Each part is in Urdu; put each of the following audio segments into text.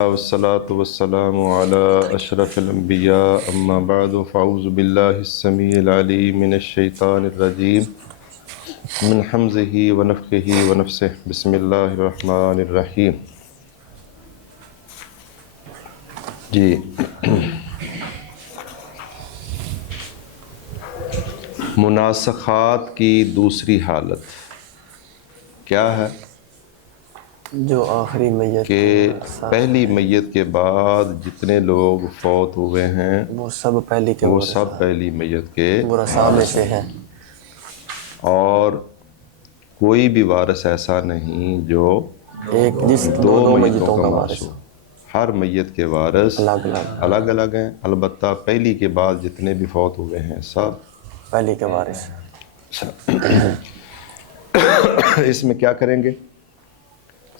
والصلاة والسلام على أشرف الأنبياء أما بعد فأعوذ بالله السميع العليم من الشيطان الرجيم من حمزه ونفخه ونفسه بسم الله الرحمن الرحیم. جی مناسخات کی دوسری حالت کیا ہے؟ جو آخری میت کہ پہلی میت کے بعد جتنے لوگ فوت ہوئے ہیں وہ سب پہلی میت کے ورثاء میں سے ہیں، اور کوئی بھی وارث ایسا نہیں جو ایک جس دو میتوں کا وارث ہو. ہر میت کے وارث الگ الگ ہیں، البتہ پہلی کے بعد جتنے بھی فوت ہوئے ہیں سب پہلی کے وارث. اس میں کیا کریں گے؟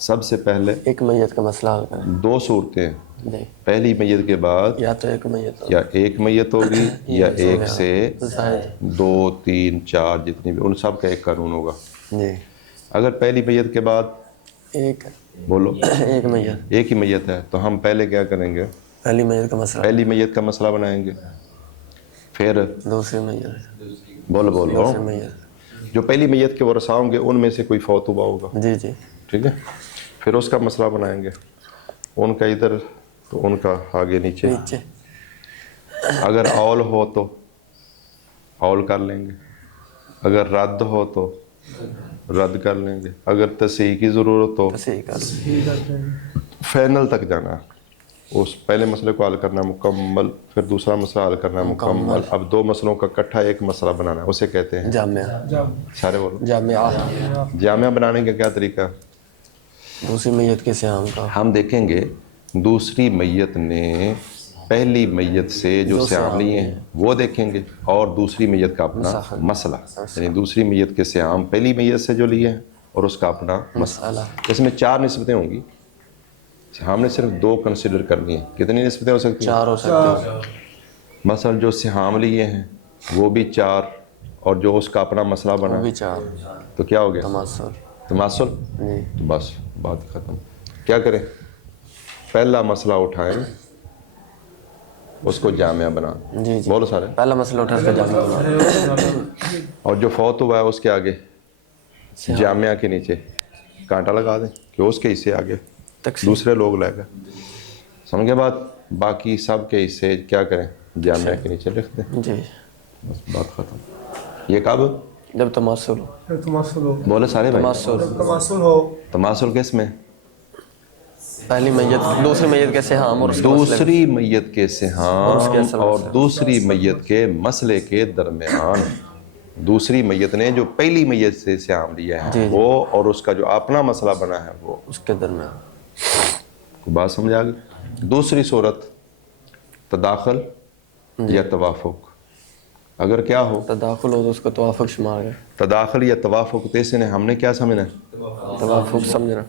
سب سے پہلے ایک میت کا مسئلہ حل کریں. دو صورتیں، جی، پہلی میت کے بعد یا تو ایک میت یا ایک میت ہوگی یا ایک سے زائد. دو تین چار جتنی بھی، ان سب کا ایک قانون ہوگا. جی، اگر پہلی میت کے بعد ایک بولو ایک میت، ایک ہی میت ہے تو ہم پہلے کیا کریں گے؟ پہلی میت کا مسئلہ، پہلی میت کا مسئلہ بنائیں گے. پھر دوسری میت، بولو دوسری میت. جو پہلی میت کے ورثاء ہوں گے ان میں سے کوئی فوت ہوا ہوگا، جی جی، ٹھیک ہے. پھر اس کا مسئلہ بنائیں گے، ان کا ادھر تو ان کا آگے نیچے. نیچے. اگر اول ہو تو اول کر لیں گے، اگر رد ہو تو رد کر لیں گے، اگر تصحیح کی ضرورت ہو صحیح کر. فائنل تک جانا ہے. اس پہلے مسئلے کو حل کرنا مکمل، پھر دوسرا مسئلہ حل کرنا مکمل. اب دو مسئلوں کا اکٹھا ایک مسئلہ بنانا ہے، اسے کہتے ہیں جامعہ. سارے بولو. جامعہ. جامعہ بنانے کا کیا طریقہ؟ دوسری میت کے سیام کا ہم دیکھیں گے دوسری میت نے پہلی میت سے جو سیام لیے ہیں وہ دیکھیں گے، اور دوسری میت کا اپنا مسئلہ، یعنی دوسری میت کے سیام پہلی میت سے جو لیے ہیں اور اس کا اپنا مسئلہ. اس میں چار نسبتیں ہوں گی، ہم نے صرف دو کنسیڈر کرنی ہیں. کتنی نسبتیں ہو سکتی ہیں؟ چار ہو سکتے ہیں. مثلا جو سہام لیے ہیں وہ بھی چار، اور جو اس کا اپنا مسئلہ بنا وہ بھی چار. تو کیا ہو گیا؟ تماثل. جی، تو بس بات ختم. کیا کریں؟ پہلا مسئلہ اٹھائیں، اس کو جامعہ بنا. جی جی، بولو سارے. پہلا مسئلہ اٹھا کے جامعہ بنا. اور جو فوت ہوا ہے اس کے آگے جامعہ کے نیچے کانٹا لگا دیں کہ اس کے حصے آگے دوسرے لوگ لے گئے. سمجھے بات؟ باقی سب کے حصے کیا کریں؟ جامعہ کے نیچے لکھ دیں. جی، بس بات ختم. یہ کب؟ جب تماثل ہو. بولے سارے بھائی. تماثل کس میں؟ پہلی میت دوسری میت کے سہام اور دوسری میت کے سہام اور دوسری میت کے مسئلے کے درمیان. دوسری میت نے جو پہلی میت سے سہام لیا ہے وہ، اور اس کا جو اپنا مسئلہ بنا ہے وہ، اس کے درمیان. بات سمجھ آ گئی؟ دوسری صورت تداخل یا توافق. اگر کیا ہو تداخل ہو تو اس کو توافق شمار ہے. تداخل یا توافق، تو اس نے ہم نے کیا سمجھنا ہے؟ توافق سمجھنا.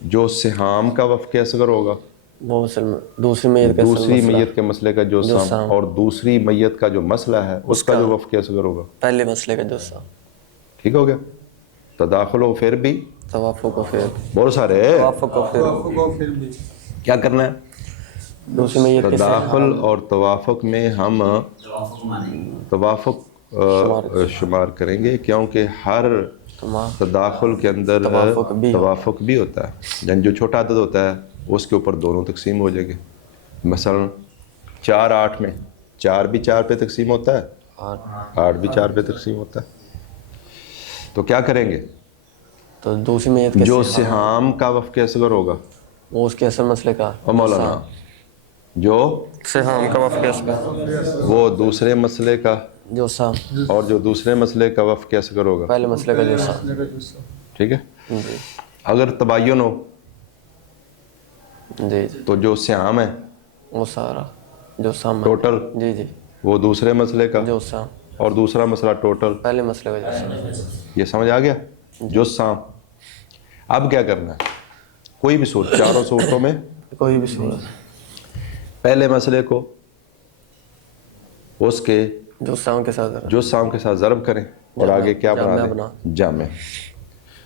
جو سہام کا وفق اصغر ہوگا وہ اصل میں دوسری میت کا دوسری میت کے مسئلے کا جو سہام، اور دوسری میت کا جو مسئلہ ہے اس کا جو وفق اصغر ہوگا پہلے مسئلے کا جو سہام. ٹھیک ہو گیا؟ تداخل ہو پھر بھی توافق کو پھر بہت سارے توافق کو پھر بھی کیا کرنا ہے؟ دوسری میت کے تداخل اور توافق میں ہم توافق شمار کریں گے، کیونکہ ہر تداخل کے اندر توافق بھی ہوتا ہے. یعنی جو چھوٹا عدد ہوتا ہے اس کے اوپر دونوں تقسیم ہو جائے گے. مثلا 4 8 میں 4 بھی 4 پہ تقسیم ہوتا ہے، 8 بھی 4 پہ تقسیم ہوتا ہے. تو کیا کریں گے؟ تو دوسری میت کے جو سہام کا وفق اصغر ہوگا وہ اس کے اصل مسئلے کا مولانا، جو سہام کا وفق اصغر وہ دوسرے مسئلے کا جو سہام، اور جو دوسرے مسئلے کا وفق اصغر ہوگا پہلے مسئلے کا جو سہام. ٹھیک ہے. جی اگر تباین ہو جی، تو جو سہام ہے وہ سارا جو سہام ٹوٹل جی جی وہ دوسرے مسئلے کا، جو سہام اور دوسرا مسئلہ ٹوٹل پہلے مسئلے کا جو سہام. یہ سمجھ آ گیا؟ جو سام. اب کیا کرنا ہے؟ کوئی بھی صورت، چاروں صورتوں میں کوئی بھی صورت پہلے مسئلے کو اس کے جو سام کے ساتھ جو سام کے ساتھ ضرب کریں اور آگے کیا بنا دیں؟ جامع.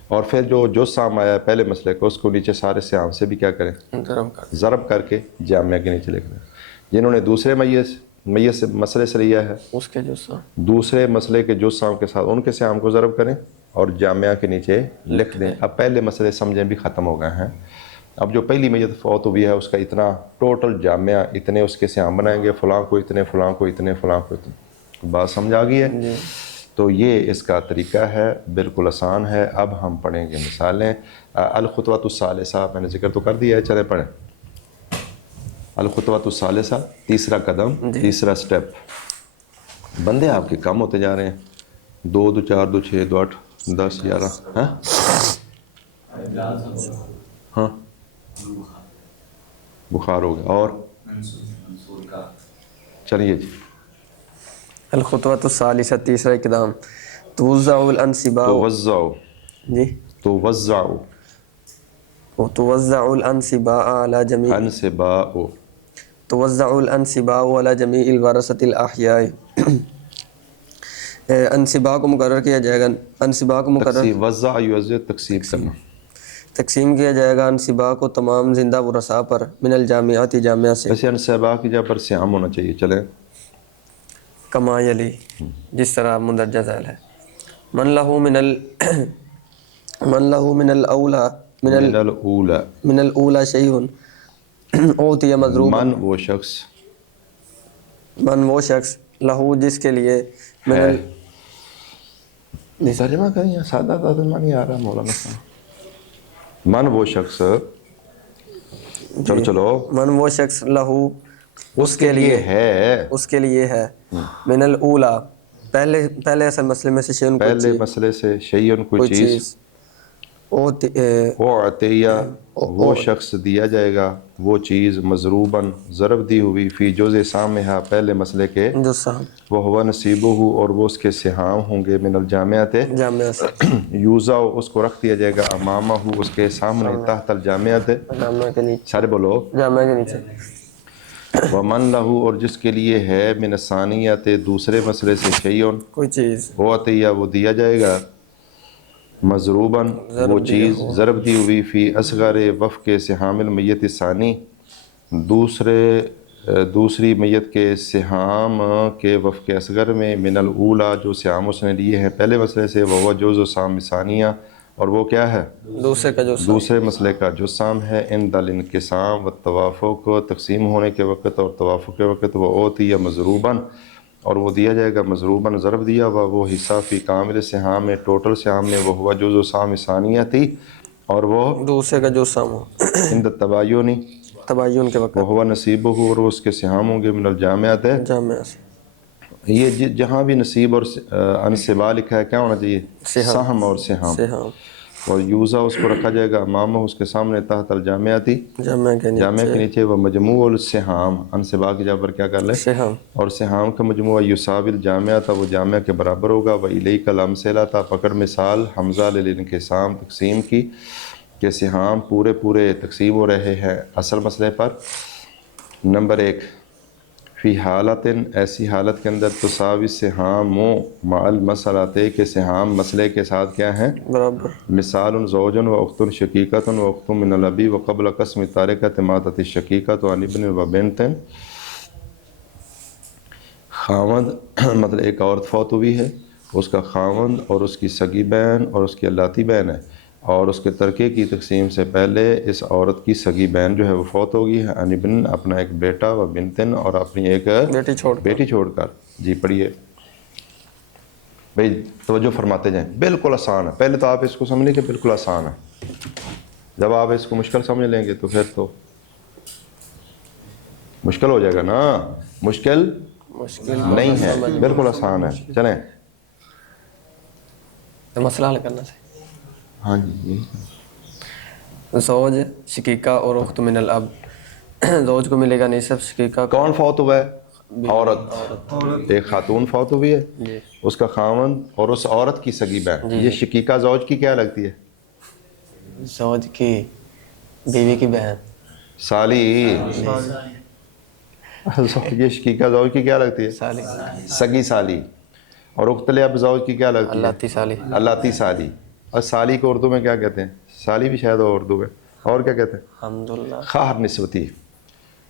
اور پھر جو سام آیا ہے پہلے مسئلے کو، اس کو نیچے سارے سیام سے بھی کیا کریں، ضرب کر کے جامعہ کے نیچے لکھ دیں۔ جنہوں نے دوسرے میت سے مسئلے سے لیا ہے، اس کے جو سام دوسرے مسئلے کے جو سام کے ساتھ ان کے سیام کو ضرب کریں اور جامعہ کے نیچے لکھ دیں۔ اب پہلے مسئلے سمجھیں بھی ختم ہو گئے ہیں۔ اب جو پہلی میت فوت ہوئی ہے اس کا اتنا ٹوٹل جامعہ اتنے اس کے سیام بنائیں گے، فلاں کو اتنے، فلاں کو اتنے، فلاں کو اتنے۔ بات سمجھ آ گئی ہے؟ تو یہ اس کا طریقہ ہے، بالکل آسان ہے۔ اب ہم پڑھیں گے مثالیں۔ الخطوۃ الثالثہ میں نے ذکر تو کر دیا ہے، چلے پڑھیں۔ الخطوۃ الثالثہ، تیسرا قدم، تیسرا سٹیپ۔ بندے آپ کے کم ہوتے جا رہے ہیں، 2 2 4 2 6 2 8 10 11 ہاں بخار ہو گیا، اور چلیے جی۔ الخطوۃ الثالثہ، تیسرا اقدام، توزع الانصباء، توزع الانصباء علی جمیع الورثۃ الاحیاء۔ انصباء کو مقرر کیا جائے گا، انصباء کو مقرر وزع یوزع تقسیم کرنا، تقسیم کیا جائے گا انصباء کو تمام زندہ ورثاء پر، من الجامعات، جامعہ سے۔ ویسے انصباء کی جگہ پر سیام ہونا چاہیے، چلیں۔ کما یلی، جس طرح مندرجہ ذیل ہے۔ من لہو من الاولا من الاولا شیء اوتی مضروبا، من وہ شخص لہو جس کے لیے، ترجمہ کریں یا سادہ ترجمہ نہیں آ رہا مولانا صاحب؟ من وہ شخص، چلو من وہ شخص لہو اس کے لیے ہے، اس کے لیے ہے، من الاولا پہلے اصل مسئلے میں سے شیئن، پہلے مسئلے سے شیئن کوئی چیز، عطیہ وہ شخص دیا جائے گا وہ چیز، مضروباً ضرب دی ہوئی، فی جزء سامہا پہلے مسئلے کے، جو سام، وہ ہوا نصیبہ اور وہ اس کے سہام ہوں گے، من الجامعات، جامعہ سے، یوزع اس کو رکھ دیا جائے گا، امامہ اس کے سامنے، تحت الجامعات، جامعہ کے نیچے، سارے بولو، جامعہ کے نیچے، ومن لہو اور جس کے لیے ہے، من الثانیۃ دوسرے مسئلے سے، شیئن کوئی چیز، وہ عطیہ وہ دیا جائے گا، مضروباً وہ چیز ضرب دی ہوئی، فی اصغر وفق سہام المیت الثانی دوسری میت کے سہام کے وفق اصغر میں، من الاولا جو سہام اس نے لیے ہیں پہلے مسئلے سے، وہ جزء سام ثانیہ اور وہ کیا ہے، دوسرے کا جو سام، دوسرے مسئلے کا جو سام ہے، عند الانقسام والتوافق تقسیم ہونے کے وقت اور توافق کے وقت، وہ اوتی مضروباً اور وہ دیا جائے گا مضروباً ضرب دیا ہوا وہ حصہ، فی کامل سہام میں ٹوٹل سہام میں، وہ ہوا جزء سام ثانیہ تھی اور وہ دوسرے کا جو سام ہو، عند التباین تباین کے وقت، وہ ہوا نصیبہ اور وہ اس کے سہام ہوں گے، من الجامعات، جامعہ سے۔ یہ جہاں بھی نصیب اور انصباء لکھا ہے کیا ہونا چاہیے، سہم اور سہام، اور یوزع اس کو رکھا جائے گا، امامہ اس کے سامنے، تحت الجامعات جامعہ کے نیچے، وہ مجموع السہام، انصباء کی جگہ پر کیا کر لیں، سہام، اور سہام کا مجموعہ، یساوی الجامعہ تھا وہ جامعہ کے برابر ہوگا، وَإِلَيْكَ الْأَمْثِلَةُ تھا پکڑ مثال، حمزہ للانقسام تقسیم کی، کہ سہام پورے تقسیم ہو رہے ہیں اصل مسئلے پر۔ نمبر 1، فی حالت ایسی حالت کے اندر، تساوی سہام مع المسألۃ کہ سہام مسئلے کے ساتھ کیا ہیں، برابر، مثال زوج و اخت شقیقۃ و اخت من الابی و قبل قسم تارکۃ ماتت الشقیقۃ عن ابن و بنت، خاوند مطلب ایک عورت فوت ہوئی ہے، اس کا خاوند اور اس کی سگی بہن اور اس کی الاتی بہن ہے، اور اس کے ترکے کی تقسیم سے پہلے اس عورت کی سگی بہن جو ہے وہ فوت ہوگی ہے، عن ابن اپنا ایک بیٹا، و بنتن اور اپنی ایک بیٹی چھوڑ کر۔ جی پڑھیے بھئی، توجہ فرماتے جائیں، بالکل آسان ہے۔ پہلے تو آپ اس کو سمجھ لیں کہ بالکل آسان ہے، جب آپ اس کو مشکل سمجھ لیں گے تو پھر تو مشکل ہو جائے گا نا۔ مشکل نہیں ہے، بالکل آسان ہے۔ چلیں مسئلہ حل کرنا چاہیے۔ ہاں جی، زوج شقیقہ اور اخت من الاب، زوج کو ملے گا نصف، شقیقہ کون فوت ہوا ہے، عورت، ایک خاتون فوت ہوئی ہے، اس کا خاوند اور اس عورت کی سگی بہن، یہ شقیقہ زوج کی کیا لگتی ہے، زوج کی بیوی کی بہن، سالی، یہ شقیقہ زوج کی کیا لگتی ہے، سگی سالی، اور اخت الاب زوج کی کیا لگتی ہے، الاتی سالی، الاتی سالی۔ اور سالی کو اردو میں کیا کہتے ہیں؟ سالی بھی شاید ہو اردو میں. اور کیا کہتے ہیں؟ الحمدللہ. خواہر نسبتی.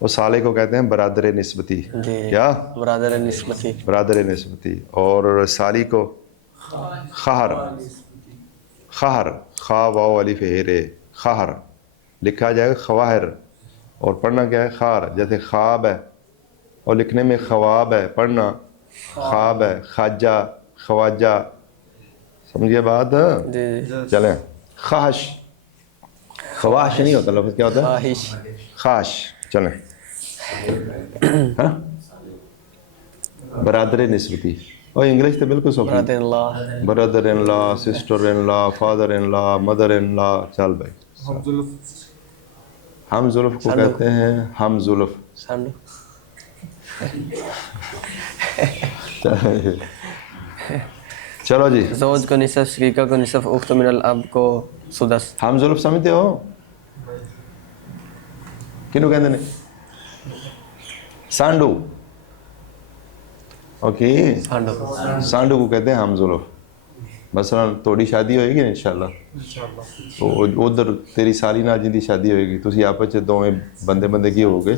اور سالے کو کہتے ہیں برادر نسبتی. جی کیا؟ برادر نسبتی. برادر نسبتی. اور سالی کو خواہر. خواہر خواہ واو الف ہے رے. خواہر لکھا جائے گا خواہر اور پڑھنا کیا ہے؟ خار. جیسے خواب ہے اور لکھنے میں خواب ہے, پڑھنا خواب ہے. خواجہ خواجہ. سمجھیے بات؟ جی چلیں. خواہش. خواہش نہیں ہوتا لفظ, کیا ہوتا ہے؟ خواہش. خواہش. چلیں. ہاں برادر نسبتی. اور انگلش تو بالکل سب. برادر اللہ. Brother in law, sister in law, father in law, mother in law. چل بھائی. ہم زلف کو کہتے ہیں ہم زلف. سانڈو. چلو جی. زوج کو نصف, شقیقہ کو نصف, اخت من الاب کو سدس. ہم زلف سمجھتے ہو کنو کہتے ہیں؟ سانڈو. اوکے, سانڈو. سانڈو کو کہتے ہیں ہم زلف. مثلا تھوڑی شادی ہوئے گی انشاءاللہ, تو ادھر تیری سالی نال جن دی شادی ہوئے گی, تسی آپس چ دوویں بندے بندے کی ہو گے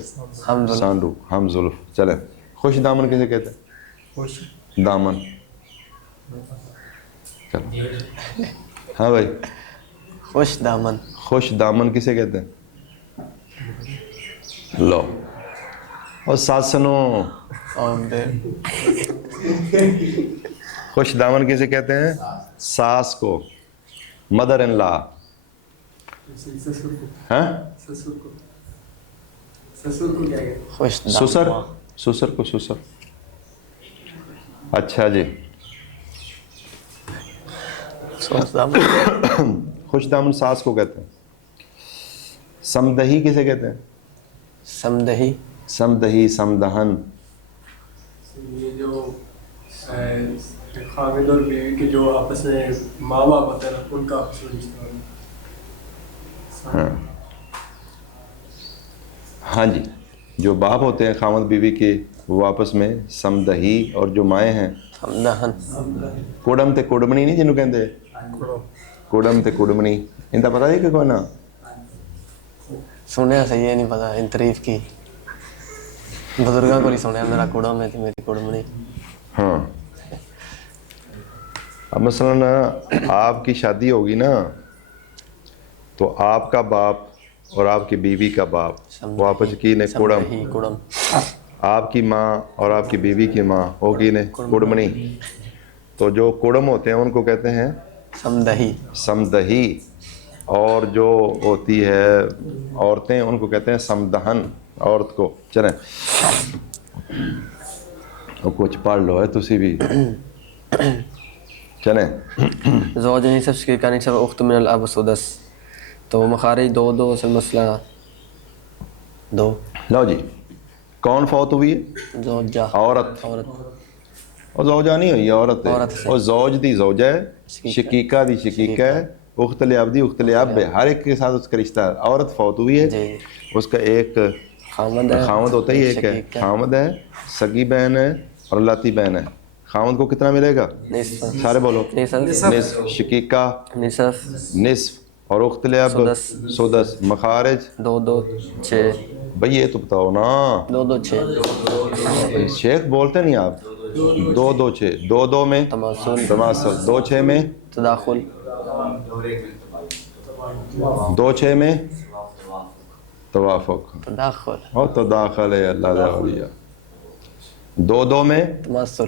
سانڈو ہم زلف. چلیں. خوش دامن کسے کہتے ہیں؟ خوش دامن. چلو ہاں بھائی, خوش دامن. خوش دامن کسے کہتے ہیں؟ لو. اور ساسنوں. خوش دامن کسے کہتے ہیں؟ ساس کو. مدر ان لا. ہاں خوش سسر. سسر کو سسر. اچھا جی. خوش دامن. خوش دامن ساس کو کہتے ہیں. سمدہی کسے کہتے ہیں؟ سمدہی. سمدہی سمدہن. یہ جو خاوند اور بیوی کے جو آپس میں ماں باپ ہوتے ہیں ان کا آپس میں رشتہ. ہاں ہاں جی, جو باپ ہوتے ہیں خاوند بیوی کے وہ آپس میں سمدہی, اور جو مائیں ہیں سمدہن. کوڑم تے کوڑمنی نہیں جنہوں کہتے کوڑم تے کوڑمنی. ان کا پتہ ہے کہ کوئی نا سنیا صحیح ہے, نہیں پتا ان تعریف کی بزرگاں کو نہیں سنیا. میرا کوڑم ہے تو میری کوڑمنی. ہاں. اب مثلاً آپ کی شادی ہوگی نا, تو آپ کا باپ اور آپ کی بیوی کا باپ وہ آپس کی نے کوڑم. سمدہی کوڑم. آپ کی ماں اور آپ کی بیوی کی ماں ہوگی نے کوڑمنی. تو جو کوڑم ہوتے ہیں ان کو کہتے ہیں سمدہی. سمدہی. اور جو ہوتی ہے عورتیں ان کو کہتے ہیں سمدہن, عورت کو. چلیں کچھ پڑھ لو ہے تسی بھی. چلیں. زوج نصف, شقیقہ نصف, اخت من الاب سدس. تو مخارج دو دو, اصل مسئلہ دو. لو جی, کون فوت ہوئی ہے؟ زوجہ. عورت. عورت. اور زوجہ نہیں ہوئی, عورت ہے. عورت سے. اور زوج دی زوجہ ہے, شقیقہ دی شقیقہ ہے, اخت لاب دی اخت لاب ہے. ہر ایک کے ساتھ اس کا رشتہ ہے. عورت فوت ہوئی ہے, جی. اس کا ایک خامد ہے, خامد ہوتا ہی ایک ہے. خامد ہے, سگی بہن ہے اور لاتی بہن ہے. خامد کو کتنا ملے گا؟ نصف. سارے بولو. نصف. نصف. شقیقہ نصف. نصف. اور اخت لاب سدس. مخارج دو دو, 6. بھئی یہ تو بتاؤ نا. 2 2 6. شیخ بولتے نہیں آپ. 2 2 6. 2 2 میں تماثل. تماثل. 2 6 میں تداخل. 2 6 میں توافق. تداخل. اور تداخل ہے اللہ دے اولیاء. 2 2 میں تماثل.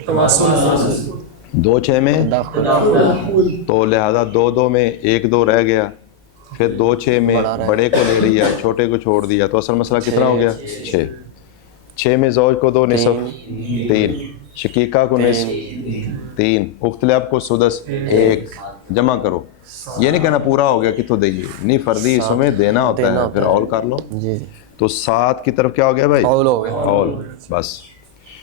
2 6 میں تداخل. تو لہذا 2 2 میں 1 2 رہ گیا. پھر 2 6 میں بڑے کو لے لیا, چھوٹے کو چھوڑ دیا. تو اصل مسئلہ کتنا ہو گیا؟ 6. 6 میں زوج کو 2 نصف 3, شقیقہ کو نصف 3, اخت لاب کو سدس 1. جمع کرو. یہ نہیں کہنا پورا ہو گیا کتوں دئیے, نہیں فردی اس میں دینا ہوتا ہے. پھر اول کر لو. جی. تو 7 کی طرف کیا ہو گیا بھائی؟ اول ہو گیا. اول. بس.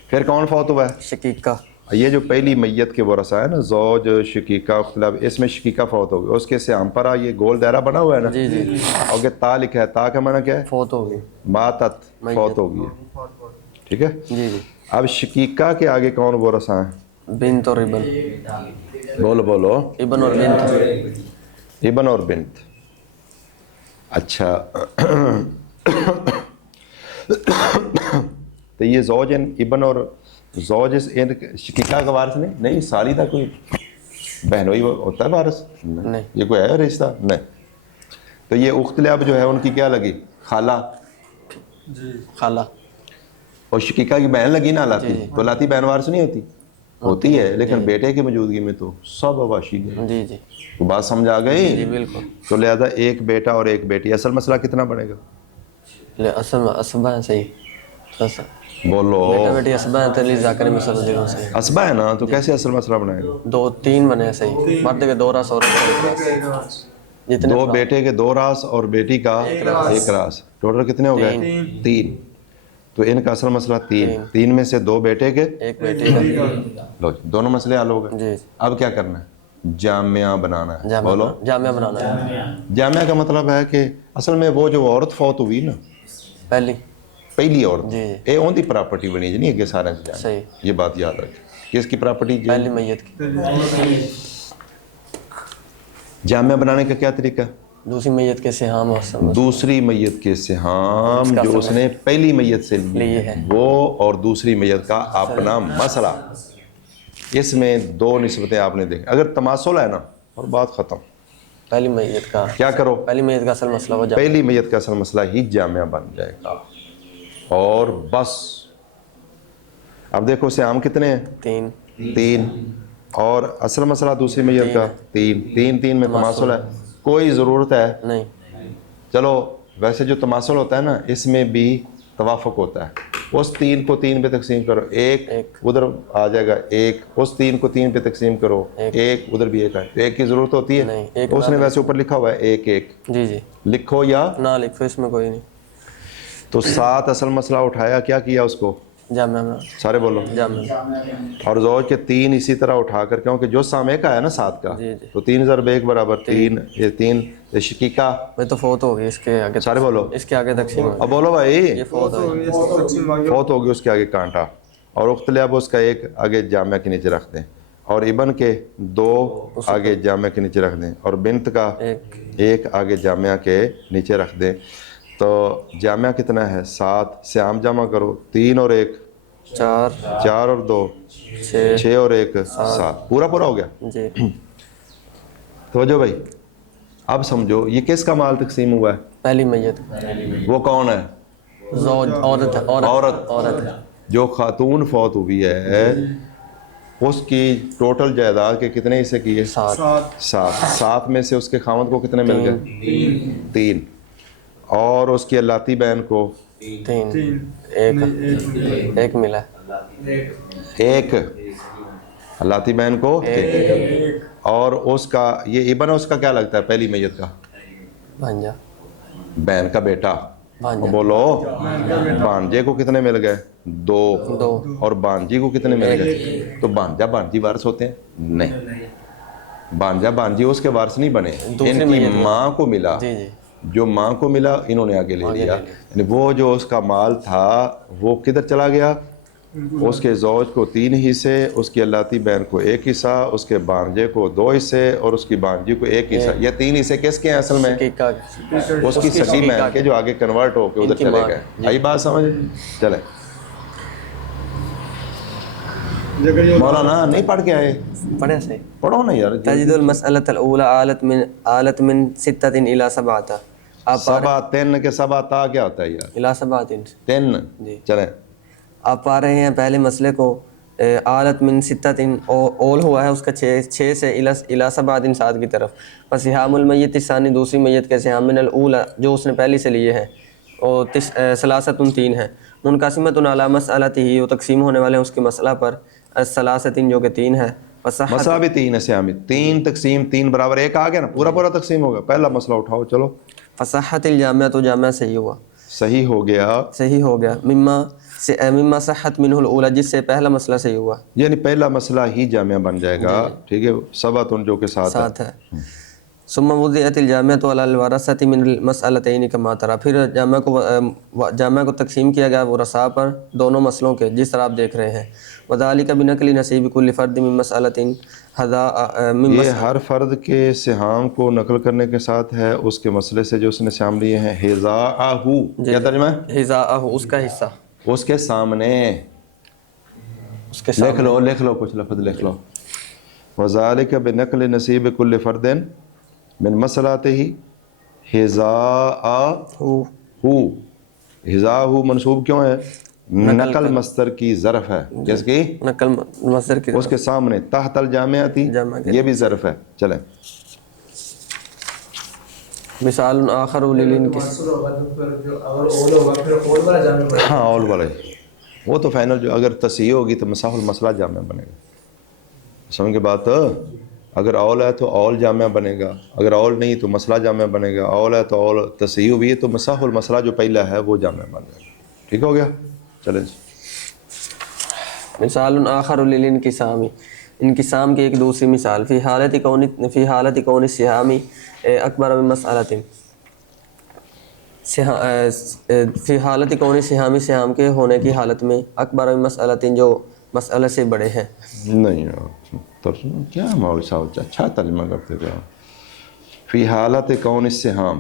پھر کون فوت ہوا ہے؟ شقیقہ. یہ جو پہلی میت کے ورثہ ہے نا, زوج شقیقہ اخت لاب, اس میں شقیقہ فوت ہو گیا. اس کے سیام پر یہ گول دائرہ بنا ہوا ہے نا, جی جی. اور کہ تا لکھا ہے. تا کا معنی کیا ہے؟ فوت ہو گئی. ماتت, فوت ہو گئی. ٹھیک ہے. جی جی. اب شقیقہ کے آگے کون ورثہ ہیں؟ بنت اور ابن. بولو بولو. ابن اور بنت. ابن اور بنت. اچھا تو یہ زوج ابن اور زوج شقیقہ کا وارث نہیں سالی تھا کوئی بہنوئی ہوتا ہے وارث نہیں, یہ کوئی ہے رشتہ نہیں. تو یہ اخت لاب جو ہے ان کی کیا لگی؟ خالہ. خالہ. اور شقیقہ کی بہن لگی نا لاتی, تو لاتی بہن وارث نہیں ہوتی ہے, لیکن بیٹے کی موجودگی میں تو سب عواشی گئے. جی جی تو بات سمجھ آ گئی؟ جی بالکل. تو لہذا ایک بیٹا اور ایک بیٹی, اصل مسئلہ کتنا بنے گا؟ اسبا ہے صحیح, بولو. بیٹا بیٹی اسبا ہے, تلی ذاکر میں سب دلوں سے اسبا ہے نا, تو کیسے اصل مسئلہ بنائے گا؟ 2-3 بنے صحیح, مرد کے 2 راس اور جتنے 2 بیٹے کے 2 راس اور بیٹی کا 1 راس, ٹوٹل کتنے ہو گئے؟ 3. تو ان کا اصل مسئلہ 3 میں سے 2 بیٹے کے 1 بیٹی کا. لو جی, دونوں مسئلے حل ہو گئے. جی اب کیا کرنا ہے؟ جامعہ بنانا ہے. بولو. جامعہ بنانا ہے. جامعہ کا مطلب ہے کہ اصل میں وہ جو عورت فوت ہوئی نا, پہلی عورت, اے اون دی پراپرٹی بنی نہیں ہے کہ سارے سے جانا. صحیح, یہ بات یاد رکھیں. کس کی پراپرٹی؟ پہلی میت کی. جامعہ بنانے کا کیا طریقہ؟ دوسری میت کے سہام, دوسری میت کے سہام جو اس نے پہلی میت سے لیے ہیں وہ, اور دوسری میت کا اپنا مسئلہ. اس میں 2 نسبتیں آپ نے دیکھی. اگر تماثل ہے نا, اور بات ختم. پہلی میت کا کیا کرو؟ پہلی میت کا اصل مسئلہ ہو جائے, پہلی میت کا اصل مسئلہ ہی جامعہ بن جائے گا, اور بس. اب دیکھو سہام کتنے ہیں؟ 3. اور اصل مسئلہ دوسری میت کا 3 میں تماثل ہے. کوئی ضرورت ہے نہیں. چلو ویسے جو تماثل ہوتا ہے نا, اس میں بھی توافق ہوتا ہے. اس 3 کو 3 پہ تقسیم کرو, 1 ادھر آ جائے گا, 1 اس 3 کو 3 پہ تقسیم کرو, 1 ادھر بھی 1 ہے. 1 کی ضرورت ہوتی ہے, اس نے ویسے اوپر لکھا ہوا ہے 1 1. جی جی لکھو یا نہ لکھو, اس میں کوئی نہیں. تو 7 اصل مسئلہ اٹھایا, کیا کیا اس کو؟ جامعہ. سارے بولو. اور زوج کے 3 اسی طرح اٹھا کر, کیونکہ جو سامنے کا ہے نا 7 کا, تو 3 ضرب 1 برابر 3. یہ 3 شقیقہ میں تو فوت ہو گئی, اس کے آگے سارے بولو. اس کے آگے تقسیم. اب بولو بھائی. یہ فوت ہوگی, اس کے آگے کانٹا, اور اخت لاب اس کا 1 آگے جامعہ کے نیچے رکھ دیں, اور ابن کے 2 آگے جامعہ کے نیچے رکھ دیں, اور بنت کا 1 آگے جامعہ کے نیچے رکھ دیں. تو جامعہ کتنا ہے؟ 7. سیام جمع کرو, 3 اور 1 4, 4 اور 2 6 اور 1 7. پورا ہو گیا جی. توجہ بھائی, اب سمجھو یہ کس کا مال تقسیم ہوا ہے؟ پہلی میت. وہ کون ہے؟ زوج, عورت. جو خاتون فوت ہوئی ہے اس کی ٹوٹل جائیداد کے کتنے حصے کیے؟ 7 میں سے اس کے خاوند کو کتنے مل گئے؟ 3. اور اس کی لاتی بہن کو 3. 1 ملا. 1 لاتی بہن کو 1. اور اس کا یہ ابن اس کا کیا لگتا ہے پہلی میت کا؟ بھانجا, بہن کا بیٹا. بولو. بھانجے کو کتنے مل گئے؟ 2. اور بانجی کو کتنے مل گئے؟ تو بھانجا بانجی وارث ہوتے ہیں؟ نہیں, بھانجا بانجی اس کے وارث نہیں بنے, ان کی ماں کو ملا. جو ماں کو ملا انہوں نے آگے لے لیا. یعنی وہ جو اس کا مال تھا وہ کدھر چلا گیا؟ اس کے زوج کو 3 حصے, اس کی لاتی بہن کو 1 حصہ, اس کے بانجے کو 2 حصے, اور اس کی بانجی کو 1 حصہ. یہ 3 حصے کس کے ہیں اصل میں؟ اس کی سکی بہن کے, جو آگے کنورٹ ہو کے ادھر چلے گئے. آئی بات سمجھ؟ چلے مولانا نہیں پڑھ کے آئے؟ پڑھے صحیح, پڑھو نا یار. تجد المسألة الأولى آلت من 6 إلى 7. 7 3 کے 7 تا کیا ہوتا ہے یار؟ إلى 7 3. چلیں آپ پا رہے ہیں پہلے مسئلے کو. آلت من 6 اول ہوا ہے اس کا 6 سے إلى 7 7 کی طرف. فسہام المیت الثانی, دوسری میت کے سہام من الاولی جو اس نے پہلی سے لیے ہیں, اور 3 ہیں. منقسمۃ علی مسئلتہ, وہ تقسیم ہونے والے ہیں اس کے مسئلہ پر. 3 جو کہ 3 ہے. مسئلہ بھی 3 ہے سیامی. 3 تقسیم 3 برابر 1 آ گیا نا, پورا تقسیم ہوگا. پہلا مسئلہ اٹھاؤ چلو. فصحت الجامعہ, تو جامعہ صحیح ہوا, صحیح ہو گیا. مما صحت منہ الاولی, جس سے پہلا مسئلہ صحیح ہوا, یعنی پہلا مسئلہ ہی جامعہ بن جائے گا. ٹھیک ہے, 7 جو کہ 7 ہے. ثم وضعت الجامعۃ علی الورثۃ من المسألتین کما تری، پھر جامعہ کو تقسیم کیا گیا ورثاء پر دونوں مسئلوں کے جس طرح آپ دیکھ رہے ہیں. وذالک بنقل نصیب کل فرد من مسألۃ یہ ہر فرد کے سہام کو نقل کرنے کے ساتھ ہے اس کے مسئلے سے جو اس نے سہام لیے ہیں. حذاءہ کیا ترجمہ ہے؟ حذاءہ اس کا حصہ، اس کے سامنے. اس کے سامنے لکھ لو کچھ لفظ لکھ لو. وذالک بنقل نصیب کل فرد من مسئلاتہ حذاءہ. حذاءہ منصوب کیوں ہے؟ نقل مصدر کی ظرف ہے. کس کی؟ نقل مصدر کی. اس کے سامنے تحت الجامعہ یہ بھی ظرف ہے. چلیں مثال آخر ہاں اول والا وہ تو فائنل جو اگر تصحیح ہوگی تو مصاح المسئلہ جامع بنے گا. سمجھ کے بات؟ اگر اول ہے تو اول جامع بنے گا، اگر اول نہیں تو مسئلہ جامع بنے گا. اول ہے تو اول تصحیح ہوئی ہے تو مصاح المسئلہ جو پہلا ہے وہ جامع بن جائے گا. ٹھیک ہو گیا؟ چلیں. مثال آخر للانقسام، انقسام کی ایک دوسری مثال. فی حالت کون السہام اکبر من مسئلۃ، فی حالت کون سہام، سہام کے ہونے کی حالت میں اکبر من مسئلۃ جو مسئلہ سے بڑے ہیں. نہیں ترجمہ کیا مولوی صاحب اچھا ترجمہ کرتے تھے. فی حالت کون السہام،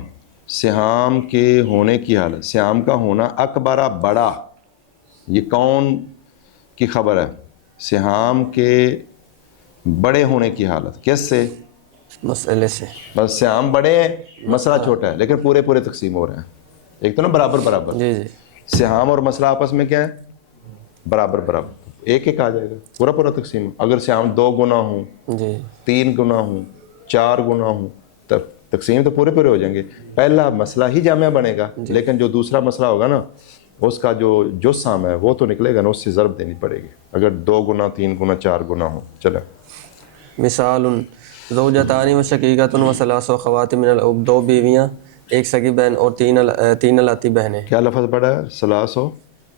سہام کے ہونے کی حالت، سہام کا ہونا اکبر بڑا، یہ کون کی خبر ہے؟ سہام کے بڑے ہونے کی حالت. کس سے؟ مسئلے سے. بس سہام بڑے ہیں مسئلہ چھوٹا ہے لیکن پورے تقسیم ہو رہے ہیں. ایک تو نا برابر. جی جی. سہام اور مسئلہ آپس میں کیا ہے؟ برابر. ایک آ جائے گا پورا تقسیم. اگر سہام 2 گنا ہوں جی، 3 گنا ہوں 4 گنا ہوں تب تقسیم تو پورے ہو جائیں گے. پہلا مسئلہ ہی جامع بنے گا لیکن جو دوسرا مسئلہ ہوگا نا اس کا جو جسم ہے وہ تو نکلے گا نا، اس سے ضرب دینی پڑے گی اگر 2 گنا 3 گنا 4 گنا ہو. چلیں مثال زوجتان و شقیقۃ و ثلاث اخوات من الاب، 2 بیویاں، 1 سگی بہن اور 3 الاتی بہنیں. کیا لفظ پڑا ہے؟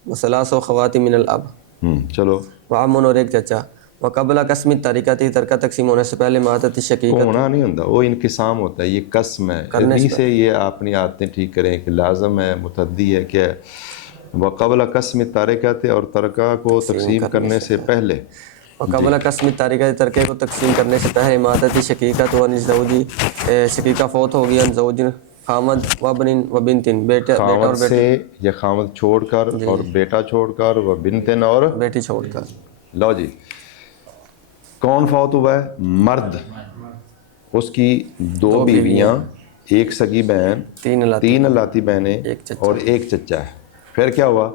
ثلاث اخوات من الاب. چلو. وعمن اور 1 چچا. وقبل قسم طریقت، ترکہ تقسیم ہونے سے پہلے ماتت شقیقت. ہونا نہیں ہوتا، وہ انقسام ہوتا ہے، یہ قسم ہے. ابھی سے یہ اپنی عادتیں ٹھیک کریں کہ لازم ہے، متعدی ہے، کیا ہے. وقبل قسم طریقت، اور ترکہ کو تقسیم کرنے سے پہلے. وقبل قسم طریقت، ترکے کو تقسیم کرنے سے پہلے ماتت شقیقت و زوجی، شقیقہ فوت ہو گیا، زوج خامد و بن و بنتن، بیٹا اور بیٹی سے یا خامد چھوڑ کر اور بیٹا چھوڑ کر، و بنتن اور بیٹی چھوڑ کر. لو جی، کون فوت ہوا ہے؟ مرد. اس کی 2 بیویاں، 1 سگی بہن، 3 الاتی بہنیں اور 1 چچا ہے. پھر کیا ہوا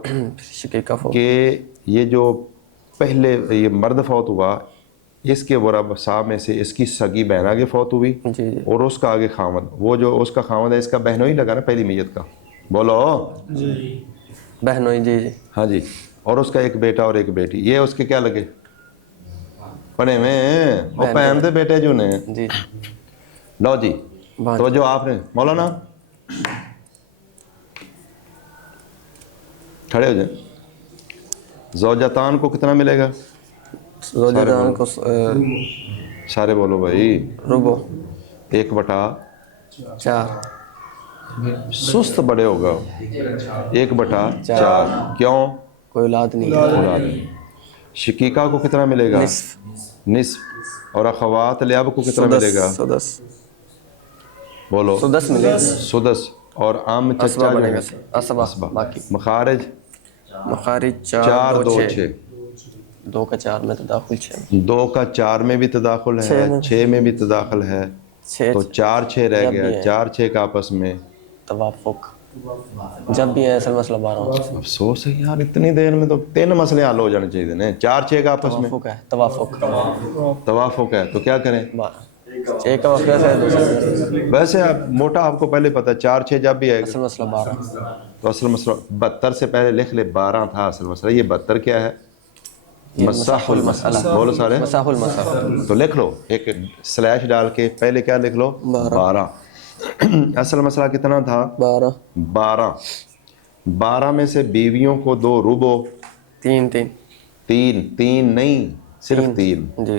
شقیقہ فوت کہ یہ جو پہلے یہ مرد فوت ہوا، اس کے ورثاء میں سے اس کی سگی بہن آگے فوت ہوئی اور اس کا آگے خامد، وہ جو اس کا خامد ہے اس کا بہنوئی لگا نا پہلی میت کا. بولو جی بہنوئی. جی جی. ہاں جی. اور اس کا 1 بیٹا اور 1 بیٹی، یہ اس کے کیا لگے؟ پڑھے میں وہ پہن دے بیٹے جو نے. جی. لو جی، تو جو آپ نے مولانا کھڑے ہو جائیں. زوجتان کو کتنا ملے گا؟ زوجتان کو سارے بولو بھائی. ربع 1/4. سست بڑے ہوگا. 1/4. کیوں؟ کوئی اولاد نہیں. شقیقہ کو کتنا ملے گا؟ نصف. اور اخوات لیاب کو کتنا ملے گا؟ سدس. بولو سدس ملے گا. سدس. اور عام چچا جو ہے اسبا. باقی مخارج 4 2 6. 2 کا 4 میں تداخل 6. 2 کا 4 میں بھی تداخل ہے، 6 میں بھی تداخل ہے، تو 4 6 رہ گیا. 4 6 کا آپس میں توافق جب بھی ہے. اصل مسئلہ 12. افسوس ہے یار، اتنی دیر میں تو 3 مسئلے حل ہو جانے چاہیے نا. 4 6 کا آپس میں توافق ہے تو کیا کریں؟ 6 کا وقت ہے. ویسے موٹا آپ کو پہلے پتا 4 6 جب بھی آئے گا. اصل مسئلہ 12. تو اصل مسئلہ 72 سے پہلے لکھ لے 12 تھا اصل مسئلہ. یہ 72 کیا ہے؟ مسح المسئلہ. بولو سارے مسح المسئلہ. تو لکھ لو ایک سلیش ڈال کے پہلے کیا لکھ لو؟ 12. اصل مسئلہ کتنا تھا؟ 12. 12 میں سے بیویوں کو 2 ربع. 3 نہیں صرف 3. جی.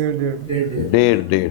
1.5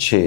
6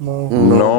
9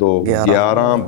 2 11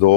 2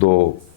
2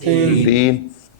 3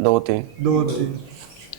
2 3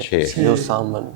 6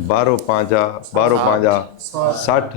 12 5 60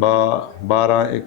12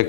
1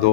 2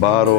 12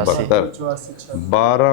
72 12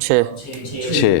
6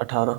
18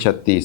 36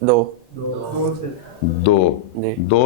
2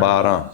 12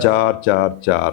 4 4 4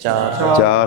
4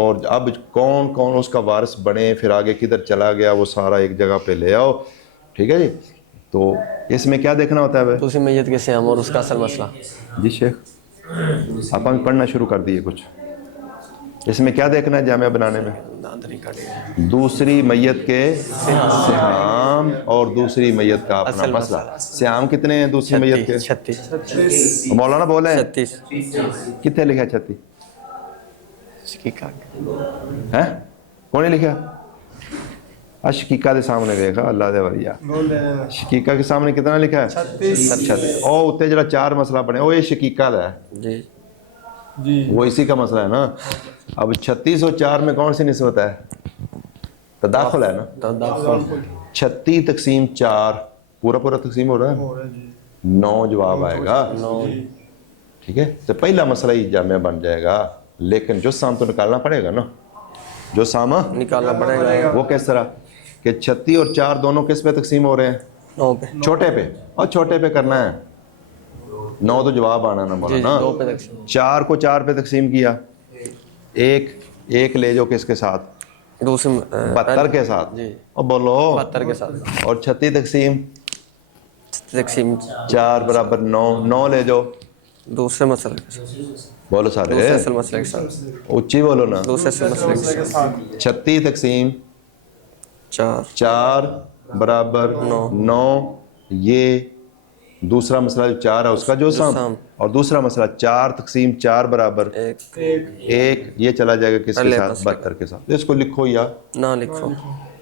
اور اب کون کون اس کا وارث بنے، پھر آگے کدھر چلا گیا، وہ سارا ایک جگہ پہ لے آؤ، ٹھیک ہے جی. تو اس میں کیا دیکھنا ہوتا ہے بھائی؟ دوسری میت کے سیام اور اس کا اصل مسئلہ. جی شیخ آپ پڑھنا شروع کر دیے کچھ. اس میں کیا دیکھنا ہے جامعہ بنانے میں؟ دوسری میت کے سہام اور دوسری میت کا اپنا مسئلہ. سہام کتنے ہیں دوسری میت کے؟ 36. مولانا بولے 36 کتنے لکھا 36 ہے؟ کون نے لکھا؟ شکیکہ دے سامنے دیکھا اللہ دے وریا شکیکہ کے سامنے کتنا لکھا ہے؟ 36. او اتنے جڑا 4 مسئلہ بنے او یہ شکیکہ دا ہے جی وہ اسی کا مسئلہ ہے نا. اب 36 اور 4 میں کون سی نسبت ہے؟ تداخل ہے نا. 36 تقسیم 4 پورا پورا تقسیم ہو رہا ہے 9 جواب آئے گا. ٹھیک ہے تو پہلا مسئلہ ہی جامعہ بن جائے گا، لیکن جو سام تو نکالنا پڑے گا نا. جو سام نکالنا پڑے گا. وہ کس طرح کہ 36 اور 4 دونوں کس پہ تقسیم ہو رہے ہیں؟ 9 پہ. چھوٹے پہ. اور چھوٹے پہ کرنا ہے 9 تو جواب آنا نا مولانا. 2 پہ تقسیم. 4 کو 4 پہ تقسیم کیا، ایک لے جو کس کے ساتھ؟ دوسری 72 کے ساتھ. جی اور بولو 72 کے ساتھ. اور 36 تقسیم 4 برابر 9 لے جو دوسرے مسئلے کے ساتھ. بولو سارے دوسرے اصل مسئلے کے ساتھ. اونچی بولو نا. دوسرے اصل مسئلے کے ساتھ. 36 تقسیم 4 برابر 9 یہ دوسرا مسئلہ جو 4 ہے اس کا جو سام، اور دوسرا مسئلہ 4 تقسیم 4 برابر 1 یہ چلا جائے گا کس کے ساتھ؟ 72 کے ساتھ. اس کو لکھو یا نہ لکھو.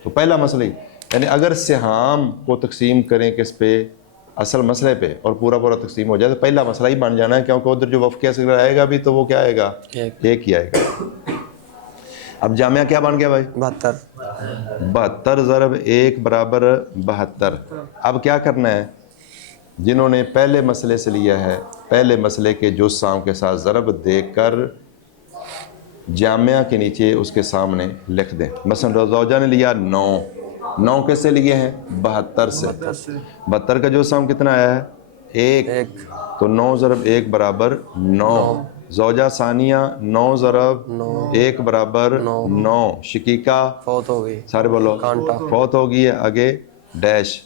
تو پہلا مسئلہ ہی یعنی اگر سہام کو تقسیم کریں کس پہ؟ اصل مسئلے پہ، اور پورا پورا تقسیم ہو جائے تو پہلا مسئلہ ہی بن جانا ہے، کیونکہ ادھر جو وفقیہ سے آئے گا بھی تو وہ کیا آئے گا؟ ایک ہی آئے گا. اب جامعہ کیا بن گیا بھائی؟ 72 ضرب 1 برابر 72. اب کیا کرنا ہے؟ جنہوں نے پہلے مسئلے سے لیا ہے پہلے مسئلے کے جو سام کے ساتھ ضرب دے کر جامعہ کے نیچے اس کے سامنے لکھ دیں. مثلا زوجہ نے لیا 9 کیسے لیے ہیں؟ 72 سے. 72 کا جو سام کتنا آیا ہے؟ 1. تو 9 ضرب 1 برابر 9. زوجہ ثانیہ 9 ضرب 1 برابر 9. شکیکہ فوت ہو گئی. سارے بولو فوت ہو گئی ہے. آگے ڈیش.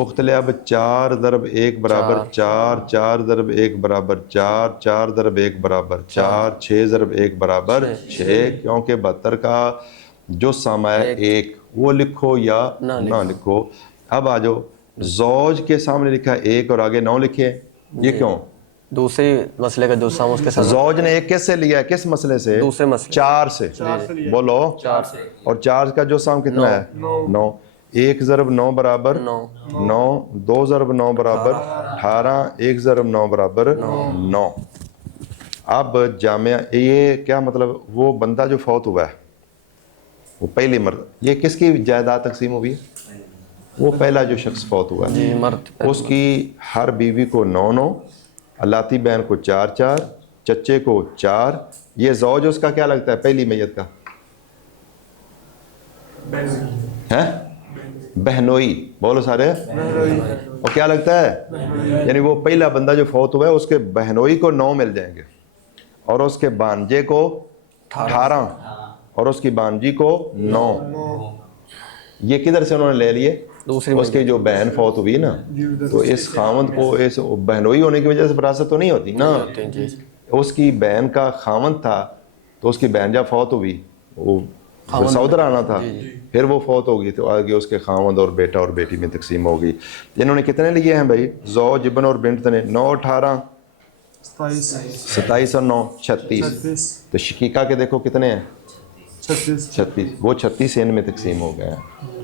اخت لے اب 4 ضرب 1 برابر 4. 4 ضرب 1 برابر 4. 4 ضرب 1 برابر 4. 6 ضرب 1 برابر 6. کیونکہ 72 کا جو سام ہے 1 وہ لکھو یا نہ لکھو. اب آ جاؤ زوج کے سامنے لکھا 1 اور آگے 9 لکھے. یہ کیوں؟ دوسرے مسئلے کا جو سام اس کے ساتھ زوج نے 1 کس سے لیا ہے؟ کس مسئلے سے؟ دوسرے مسئلے 4 سے. بولو 4 سے. اور 4 کا جو سام کتنا ہے؟ 9. 1 ضرب 9 برابر 9. 2 ضرب 9 برابر 18. 1 ضرب 9 برابر 9. اب جامعہ یہ کیا مطلب؟ وہ بندہ جو فوت ہوا ہے وہ پہلی مرد، یہ کس کی جائیداد تقسیم ہوئی؟ وہ پہلا جو شخص فوت ہوا ہے اس کی ہر بیوی کو 9 الاتی بہن کو 4 چچے کو 4. یہ زوج اس کا کیا لگتا ہے پہلی میت کا؟ ہے بہنوئی. بولو سارے وہ کیا لگتا ہے؟ یعنی وہ پہلا بندہ جو فوت ہوا ہے اس کے بہنوئی کو 9 مل جائیں گے، اور اس کے بانجے کو 18 اور اس کی بانجی کو 9. یہ کدھر سے انہوں نے لے لیے؟ اس کی جو بہن فوت ہوئی نا تو اس خاوند کو اس بہنوئی ہونے کی وجہ سے وراثت تو نہیں ہوتی نا. اس کی بہن کا خاوند تھا تو اس کی بہن جب فوت ہوئی وہ سعودر آنا تھا، پھر وہ فوت ہو گئی تو آگے اس کے خاوند اور بیٹا اور بیٹی میں تقسیم ہو گئی. انہوں نے کتنے لیے ہیں بھائی؟ زوج ابن اور بنت نے 9 18 27 اور 9 36. تو شقیقہ کے دیکھو کتنے ہیں؟ 36. وہ 36 ان میں تقسیم ہو گئے ہیں.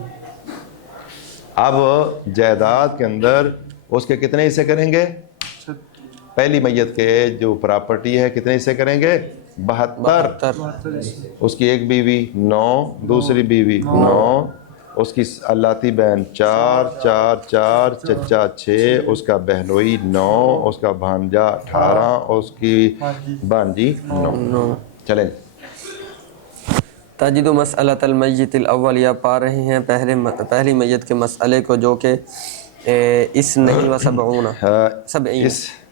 اب جائیداد کے اندر اس کے کتنے حصے کریں گے؟ پہلی میت کے جو پراپرٹی ہے کتنے حصے کریں گے؟ 72. اس کی ایک بیوی 9 دوسری بیوی 9 اس کی الاتی بہن 4 4 چچا 6 اس کا بہنوئی 9 اس کا بھانجا 18 اس کی بانجی 9. چلیں تجد مسئلۃ المیت الاول، یا پا رہے ہیں پہلی میت کے مسئلے کو جو کہ اس نہیں و 70 اس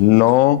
9,